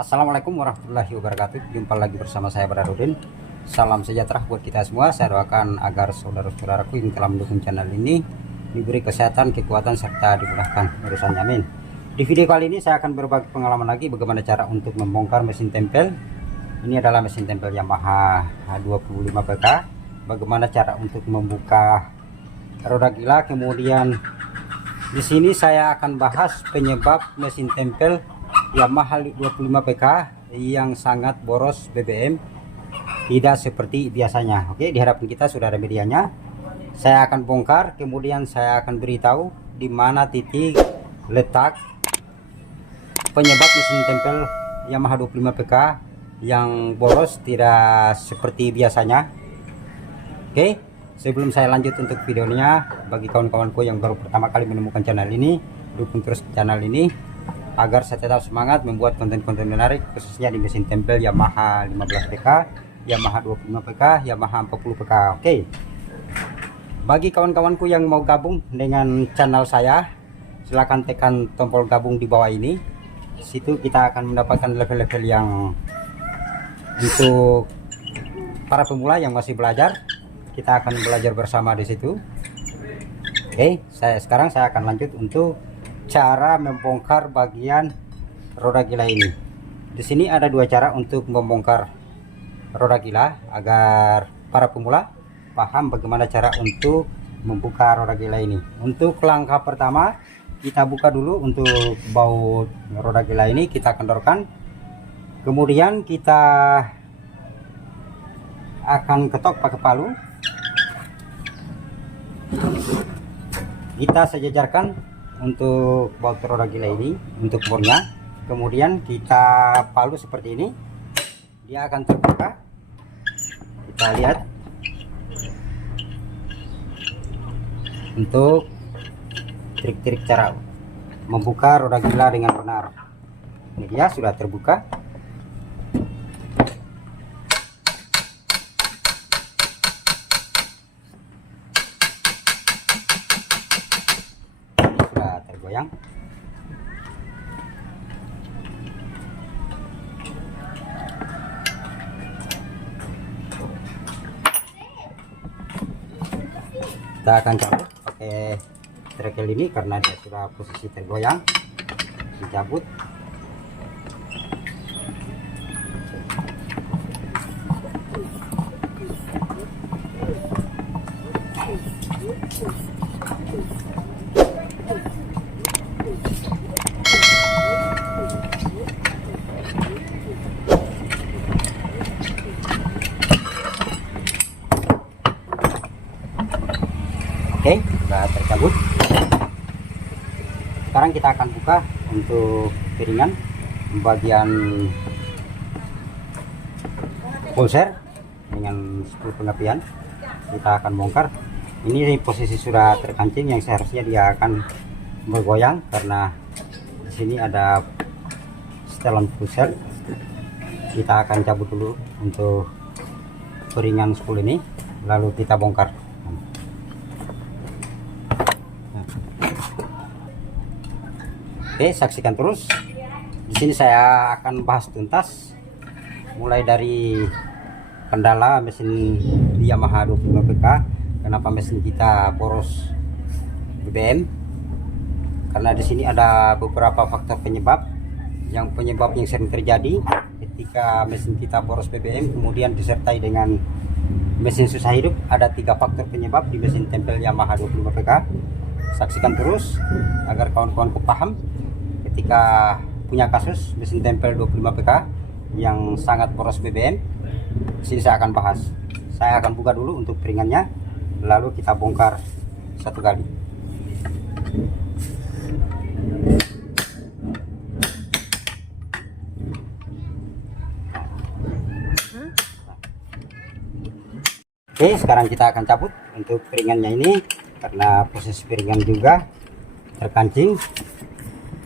Assalamualaikum warahmatullahi wabarakatuh. Jumpa lagi bersama saya Badarudin. Salam sejahtera buat kita semua. Saya doakan agar saudara-saudaraku yang telah mendukung channel ini diberi kesehatan, kekuatan, serta dimudahkan urusannya. Amin. Di video kali ini saya akan berbagi pengalaman lagi bagaimana cara untuk membongkar mesin tempel. Ini adalah mesin tempel Yamaha 25 PK. Bagaimana cara untuk membuka roda gila. Kemudian di sini saya akan bahas penyebab mesin tempel Yamaha 25 PK yang sangat boros BBM, tidak seperti biasanya. Oke, diharapkan kita sudah ada medianya. Saya akan bongkar, kemudian saya akan beritahu di mana titik letak penyebab mesin tempel Yamaha 25 PK yang boros tidak seperti biasanya. Oke, sebelum saya lanjut untuk videonya, bagi kawan-kawanku yang baru pertama kali menemukan channel ini, dukung terus channel ini agar saya tetap semangat membuat konten-konten menarik, khususnya di mesin tempel Yamaha 15 PK, Yamaha 25 PK, Yamaha 40 PK. Oke, bagi kawan-kawanku yang mau gabung dengan channel saya, silahkan tekan tombol gabung di bawah ini. Di situ kita akan mendapatkan level-level yang untuk para pemula yang masih belajar. Kita akan belajar bersama di situ. Oke, sekarang saya akan lanjut untuk cara membongkar bagian roda gila ini. Di sini ada dua cara untuk membongkar roda gila agar para pemula paham bagaimana cara untuk membuka roda gila ini. Untuk langkah pertama, kita buka dulu untuk baut roda gila ini, kita kendorkan. Kemudian kita akan ketok pakai palu. Kita sejajarkan untuk baut roda gila ini untuk bornya, kemudian kita palu seperti ini, dia akan terbuka. Kita lihat untuk trik-trik cara membuka roda gila dengan benar. Ini dia sudah terbuka. Tergoyang. Kita akan cabut pakai trekel ini karena dia sudah posisi tergoyang. Dicabut. Oke, sudah tercabut. Sekarang kita akan buka untuk piringan bagian pulser dengan 10 pengapian. Kita akan bongkar. Ini posisi sudah terkancing, yang seharusnya dia akan bergoyang karena di sini ada setelan pulser. Kita akan cabut dulu untuk piringan spool ini, lalu kita bongkar. Oke, saksikan terus. Di sini saya akan bahas tuntas mulai dari kendala mesin Yamaha 25 PK. Kenapa mesin kita boros BBM? Karena di sini ada beberapa faktor penyebab. Yang penyebab yang sering terjadi ketika mesin kita boros BBM kemudian disertai dengan mesin susah hidup. Ada 3 faktor penyebab di mesin tempel Yamaha 25 PK. Saksikan terus agar kawan-kawanku paham. Ketika punya kasus mesin tempel 25 PK yang sangat boros BBM, sini saya akan bahas. Saya akan buka dulu untuk piringannya, lalu kita bongkar satu kali. Oke, sekarang kita akan cabut untuk piringannya ini karena proses piringan juga terkancing.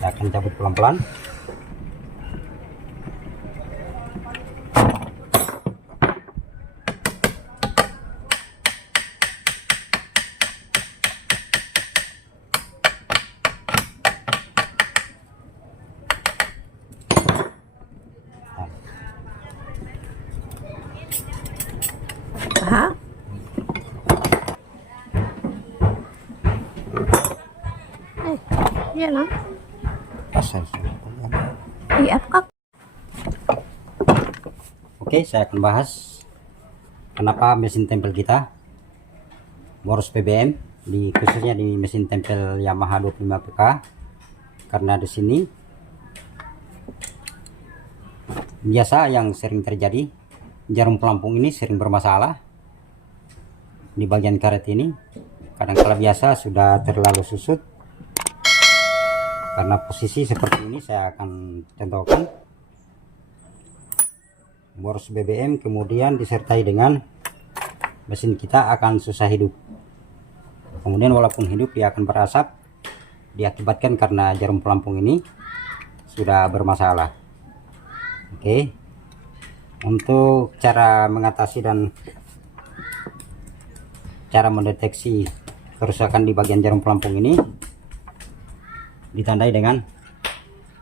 Kita akan cabut pelan-pelan. Iya nah. Pasal. Iya kak. Oke, saya akan bahas kenapa mesin tempel kita boros BBM khususnya di mesin tempel Yamaha 25 PK. Karena di sini biasa yang sering terjadi, jarum pelampung ini sering bermasalah di bagian karet ini. Kadang-kala biasa sudah terlalu susut. Karena posisi seperti ini saya akan contohkan. Boros BBM kemudian disertai dengan mesin kita akan susah hidup. Kemudian walaupun hidup dia akan berasap, diakibatkan karena jarum pelampung ini sudah bermasalah. Oke, untuk cara mengatasi dan cara mendeteksi kerusakan di bagian jarum pelampung ini ditandai dengan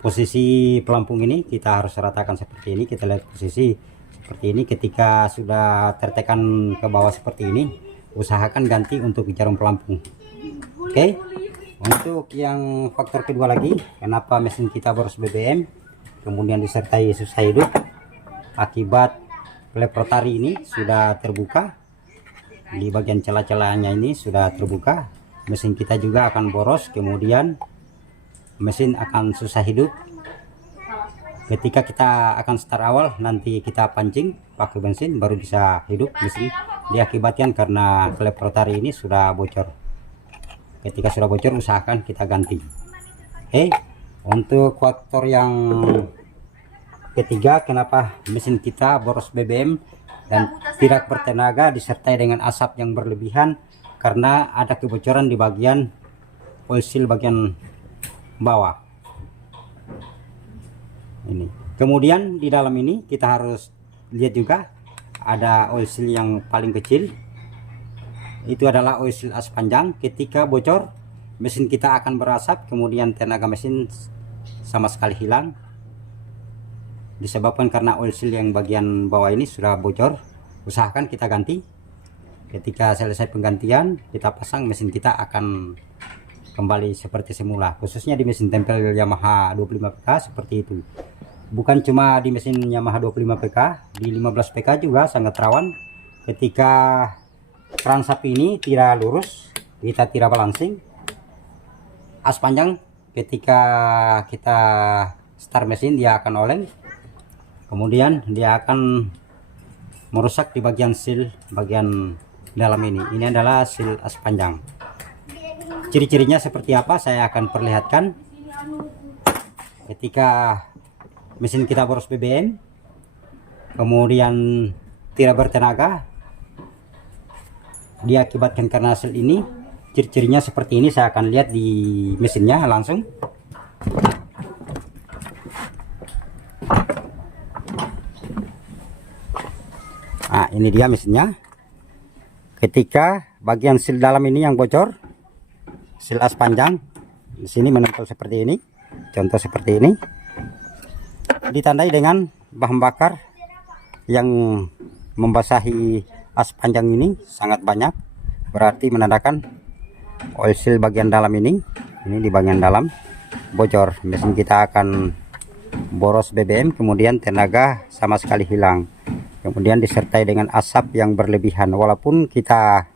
posisi pelampung ini. Kita harus ratakan seperti ini. Kita lihat posisi seperti ini. Ketika sudah tertekan ke bawah seperti ini, usahakan ganti untuk jarum pelampung. Oke, untuk yang faktor kedua lagi, kenapa mesin kita boros BBM kemudian disertai susah hidup, akibat klep rotari ini sudah terbuka. Di bagian celah-celahnya ini sudah terbuka, mesin kita juga akan boros, kemudian mesin akan susah hidup. Ketika kita akan start awal, nanti kita pancing pakai bensin baru bisa hidup mesin, diakibatkan karena klep rotari ini sudah bocor. Ketika sudah bocor, usahakan kita ganti. Oke, untuk faktor yang ketiga, kenapa mesin kita boros BBM dan tidak bertenaga disertai dengan asap yang berlebihan, karena ada kebocoran di bagian oil seal bagian bawah ini. Kemudian di dalam ini kita harus lihat juga ada oil seal yang paling kecil, itu adalah oil seal as panjang. Ketika bocor, mesin kita akan berasap, kemudian tenaga mesin sama sekali hilang, disebabkan karena oil seal yang bagian bawah ini sudah bocor. Usahakan kita ganti. Ketika selesai penggantian, kita pasang, mesin kita akan kembali seperti semula, khususnya di mesin tempel Yamaha 25 PK seperti itu. Bukan cuma di mesin Yamaha 25 PK, di 15 PK juga sangat rawan. Ketika keran sapi ini tidak lurus, kita tidak balancing, as panjang, ketika kita start mesin dia akan oleng, kemudian dia akan merusak di bagian seal bagian dalam ini. Ini adalah seal as panjang. Ciri-cirinya seperti apa saya akan perlihatkan. Ketika mesin kita boros BBM kemudian tidak bertenaga, diakibatkan karena seal ini. Ciri-cirinya seperti ini, saya akan lihat di mesinnya langsung. Nah, ini dia mesinnya. Ketika bagian seal dalam ini yang bocor, seal as panjang di sini menempel seperti ini, contoh seperti ini, ditandai dengan bahan bakar yang membasahi as panjang ini sangat banyak, berarti menandakan oil seal bagian dalam ini di bagian dalam bocor. Mesin kita akan boros BBM, kemudian tenaga sama sekali hilang, kemudian disertai dengan asap yang berlebihan. Walaupun kita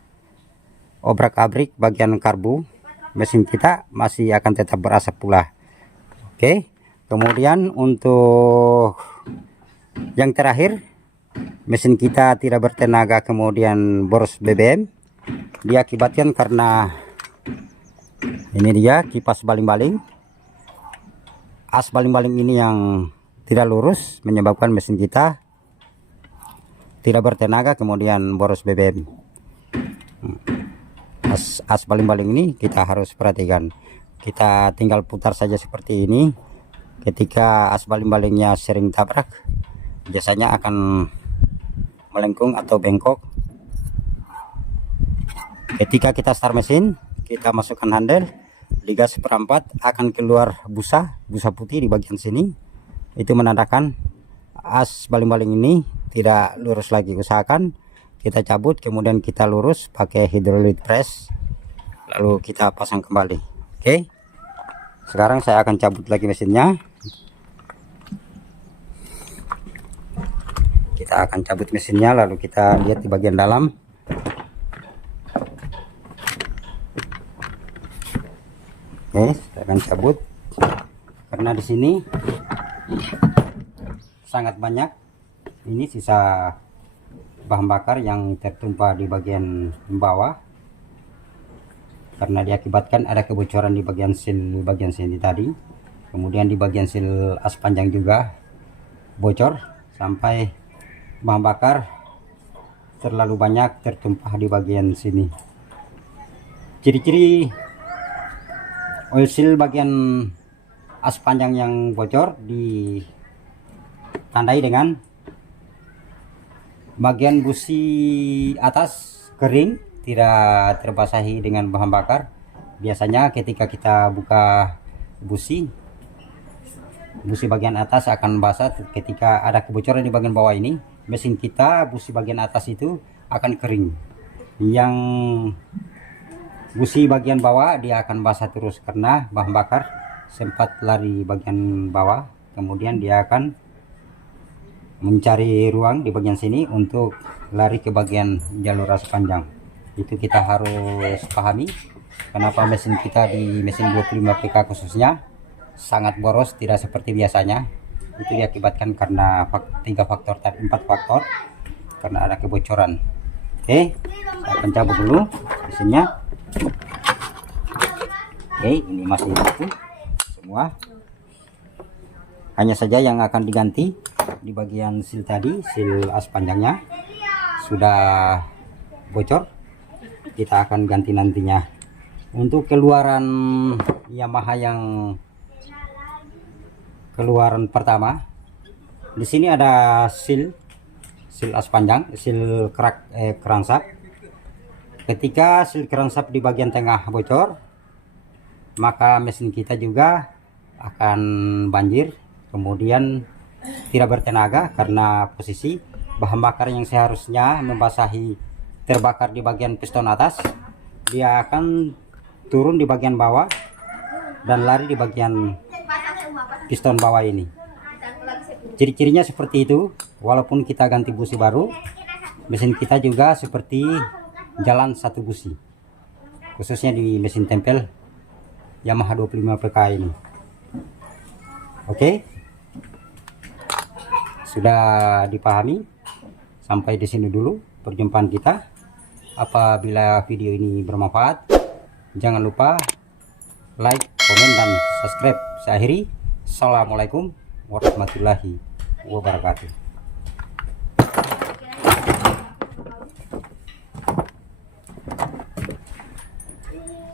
obrak-abrik bagian karbu, mesin kita masih akan tetap berasap pula. Oke, kemudian untuk yang terakhir, mesin kita tidak bertenaga kemudian boros BBM, diakibatkan karena ini dia kipas baling-baling. As baling-baling ini yang tidak lurus menyebabkan mesin kita tidak bertenaga kemudian boros BBM. As baling-baling ini kita harus perhatikan. Kita tinggal putar saja seperti ini. Ketika as baling-balingnya sering tabrak, biasanya akan melengkung atau bengkok. Ketika kita start mesin, kita masukkan handle, digas seperempat, akan keluar busa putih di bagian sini. Itu menandakan as baling-baling ini tidak lurus lagi. Usahakan kita cabut, kemudian kita lurus pakai hydraulic press, lalu kita pasang kembali. Oke, Sekarang saya akan cabut lagi mesinnya. Kita akan cabut mesinnya, lalu kita lihat di bagian dalam. Oke, saya akan cabut karena di sini sangat banyak ini sisa bahan bakar yang tertumpah di bagian bawah karena diakibatkan ada kebocoran di bagian sini tadi. Kemudian di bagian sil as panjang juga bocor sampai bahan bakar terlalu banyak tertumpah di bagian sini. Ciri-ciri oil seal bagian as panjang yang bocor ditandai dengan bagian busi atas kering, tidak terbasahi dengan bahan bakar. Biasanya ketika kita buka busi bagian atas akan basah. Ketika ada kebocoran di bagian bawah ini, mesin kita busi bagian atas itu akan kering. Yang busi bagian bawah dia akan basah terus karena bahan bakar sempat lari bagian bawah, kemudian dia akan mencari ruang di bagian sini untuk lari ke bagian jalur as panjang. Itu kita harus pahami kenapa mesin kita di mesin 25 PK khususnya sangat boros, tidak seperti biasanya. Itu diakibatkan karena 4 faktor karena ada kebocoran. Oke, saya akan cabut dulu mesinnya. Oke, ini masih utuh semua, hanya saja yang akan diganti di bagian sil tadi, sil as panjangnya sudah bocor, kita akan ganti nantinya. Untuk keluaran Yamaha yang keluaran pertama, di sini ada sil as panjang, sil crankshaft. Ketika sil crankshaft di bagian tengah bocor, maka mesin kita juga akan banjir, kemudian tidak bertenaga karena posisi bahan bakar yang seharusnya membasahi terbakar di bagian piston atas, dia akan turun di bagian bawah dan lari di bagian piston bawah ini. Ciri-cirinya seperti itu. Walaupun kita ganti busi baru, mesin kita juga seperti jalan satu busi, khususnya di mesin tempel Yamaha 25 PK ini. Oke, sudah dipahami. Sampai di sini dulu perjumpaan kita. Apabila video ini bermanfaat, jangan lupa like, komen, dan subscribe. Saya akhiri. Assalamualaikum warahmatullahi wabarakatuh.